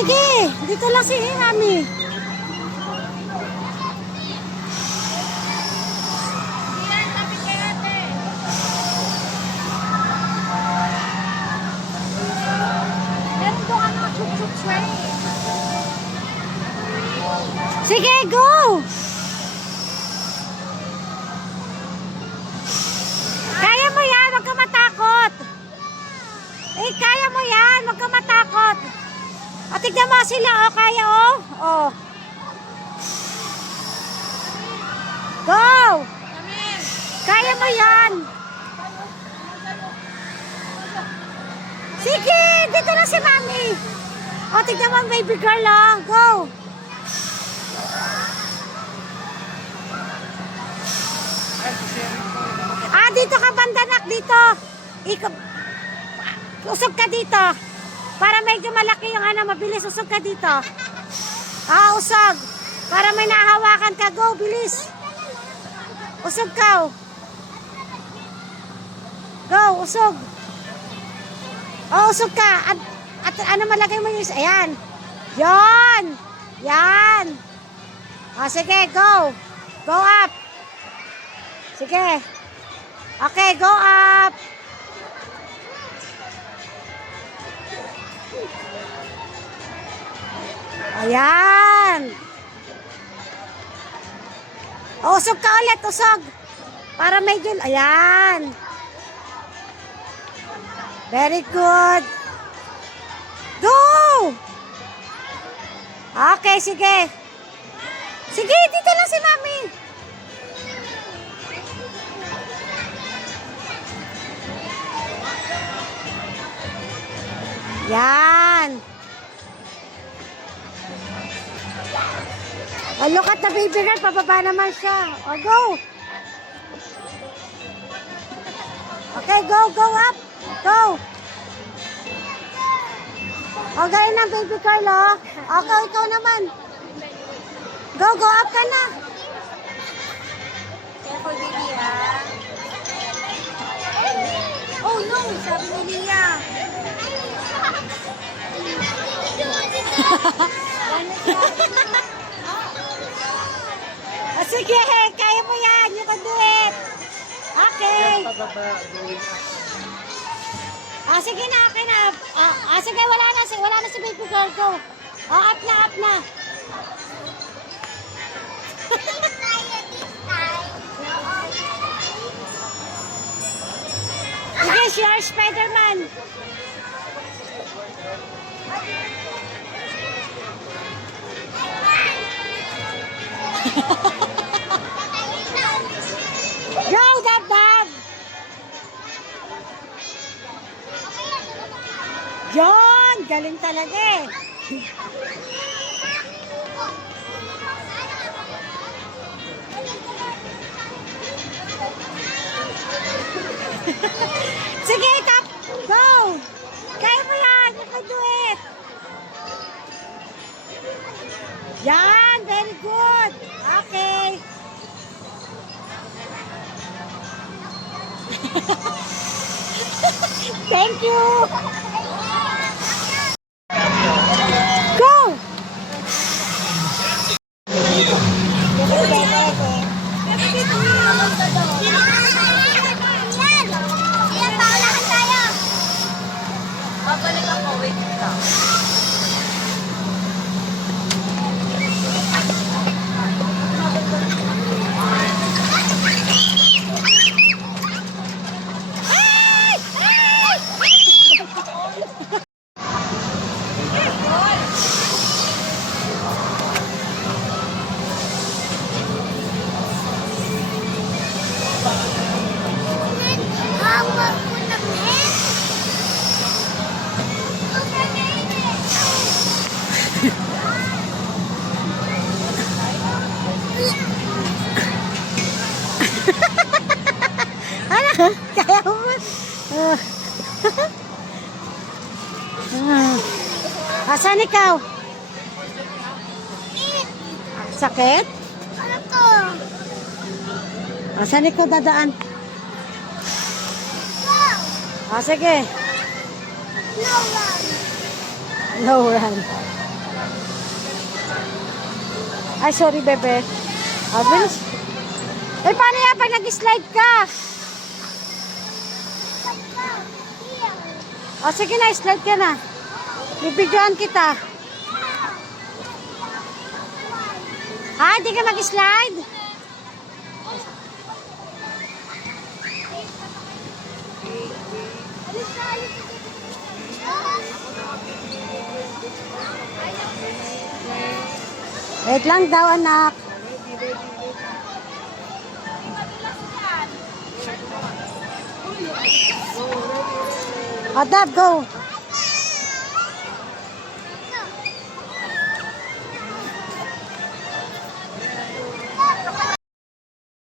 sige. Dito lang si Mami. Meron doon ano, chuk-chuk tray. Sige, go! Kaya mo yan, huwag ka matakot. Eh, kaya mo yan, huwag ka matakot. O, tignan mo sila, o, kaya, o. O. Go! Kaya mo yan. Sige, dito na si Mami. O, tignan mo, baby girl, o. Go! Dito ka bandanak, dito. Usog ka dito. Para medyo malaki yung ano, mabilis. Usog ka dito. Usog. Para may nahawakan ka. Go, bilis. Usog ka. Go, usog. Usog ka. At ano malagay mo yung... Ayan. Yon. Yan. Sige, go. Go up. Sige. Okay, go up. Ayan. Usog ka ulit, usog. Para medyo, ayan. Very good. Go! Okay, sige. Sige, dito lang si Mami. Yan. Look at the baby girl. Pababa naman siya. Go. Okay, go up. Go. Galing ng baby girl, oh. Okay, ikaw naman. Go up ka na. Careful, baby, ha? Oh, no! Sabi ni Lia. Sige, kaya mo yan. You can do it. Okay. Sige na, okay na. Sige, wala na si baby girl. Go. Up na. Sige, you're Spider-Man. Go, Dab! Yon, galing talaga eh. Sige, tap! Go! Kaya mo yan! You can do it! Yan! Very good! Okay! Thank you! Go! Babalik ako, wait lang. Kaya mo ba? Asan ikaw? Sakit? Ano to? Asan ikaw dadaan? Sige. No run. No run. Ay, sorry, bebe. Ah, bilis. Eh, paano yan pag nag-slide ka? O, sige na, slide ka na. Bibidyoan kita. Ha, di ka mag-slide? Wait lang daw, anak. Adab, go.